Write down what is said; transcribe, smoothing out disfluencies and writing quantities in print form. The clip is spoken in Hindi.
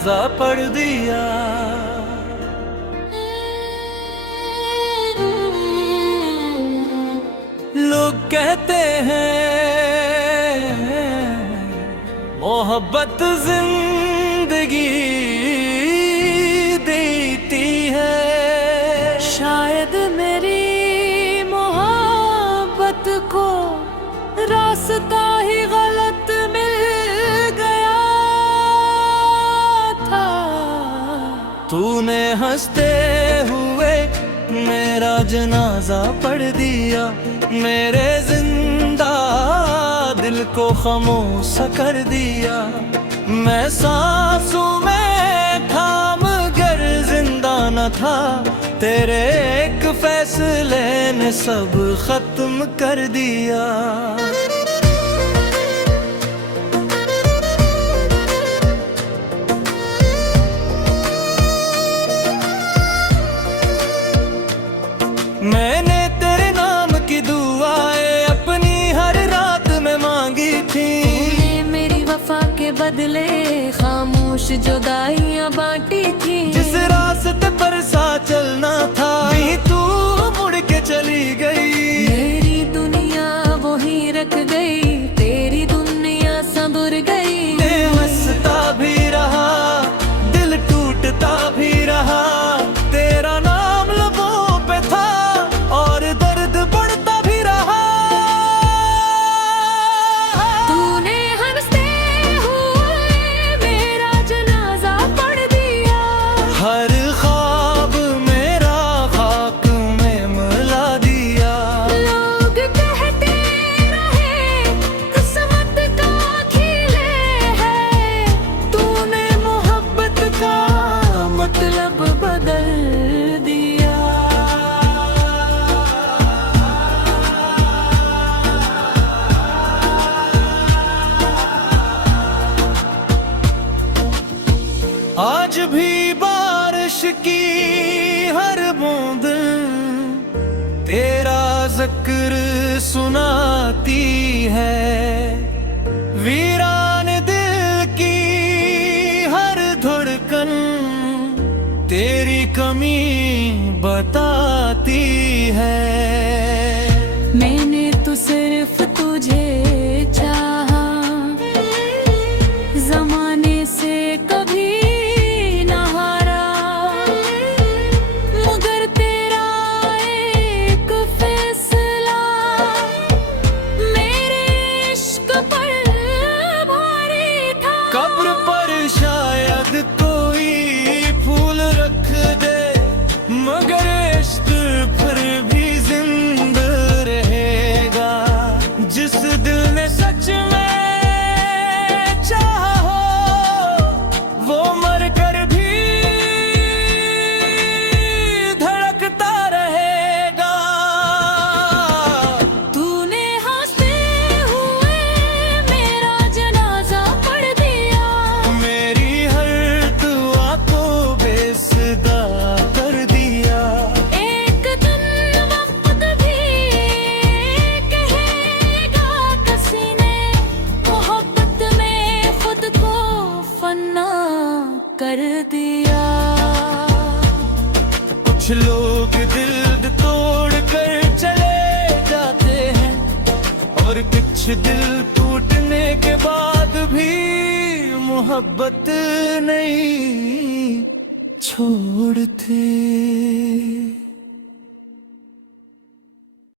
जनाजा पढ़ दिया। लोग कहते हैं मोहब्बत जिंदगी देती है, शायद मेरी मोहब्बत को रास्ता ही गलत मिल गया था। तूने हंसते हुए मेरा जनाजा पढ़ दिया, मेरे जिंदा दिल को खामोश कर दिया। मैं सांसों में थाम कर जिंदा न था, तेरे एक फैसले ने सब खत्म कर दिया। मैंने तेरे नाम की दुआएं अपनी हर रात में मांगी थी। तूने मेरी वफा के बदले खामोश जुदाइयां बांटी थी। जिस रास्ते पर साथ चलना था वहीं तू मुड़ के चली गई। मेरी दुनिया वही रख गई, तेरी दुनिया संभर गई। मैं हंसता भी रहा, दिल टूटता भी रहा, तेरा नाम लबों पे था और दर्द बढ़ता भी रहा। तूने हंसते हुए मेरा जनाजा पढ़ दिया, हर ख्वाब मेरा खाक में मिला दिया। लोग कहते रहे किस्मत का खेले है, तूने मोहब्बत का मतलब बदल दिया। आज भी बारिश की हर बूंद तेरा जिक्र सुनाती है। वीरान दिल की हर धड़कन तेरी कमी बताती है। मैंने तो सिर्फ तुझे चाहा, जमाने से कभी न हारा, मगर तेरा एक फैसला मेरे इश्क पर भारी था। कब्र पर शायद कोई फूल रख दे, मगर इश्क फिर भी जिंदा रहेगा। जिस दिल ने सच में चाहा हो वो मर कर भी धड़कता रहेगा। तूने हंसते हुए मेरा जनाजा पढ़ दिया, मेरी हर दुआ को बेसुरा कर दिया। एक दिन वक्त भी कहेगा किसी ने मोहब्बत में खुद को फना कर दिया। कुछ लोग दिल तोड़ कर चले जाते हैं और कुछ दिल टूटने के बाद भी मोहब्बत नहीं छोड़ते।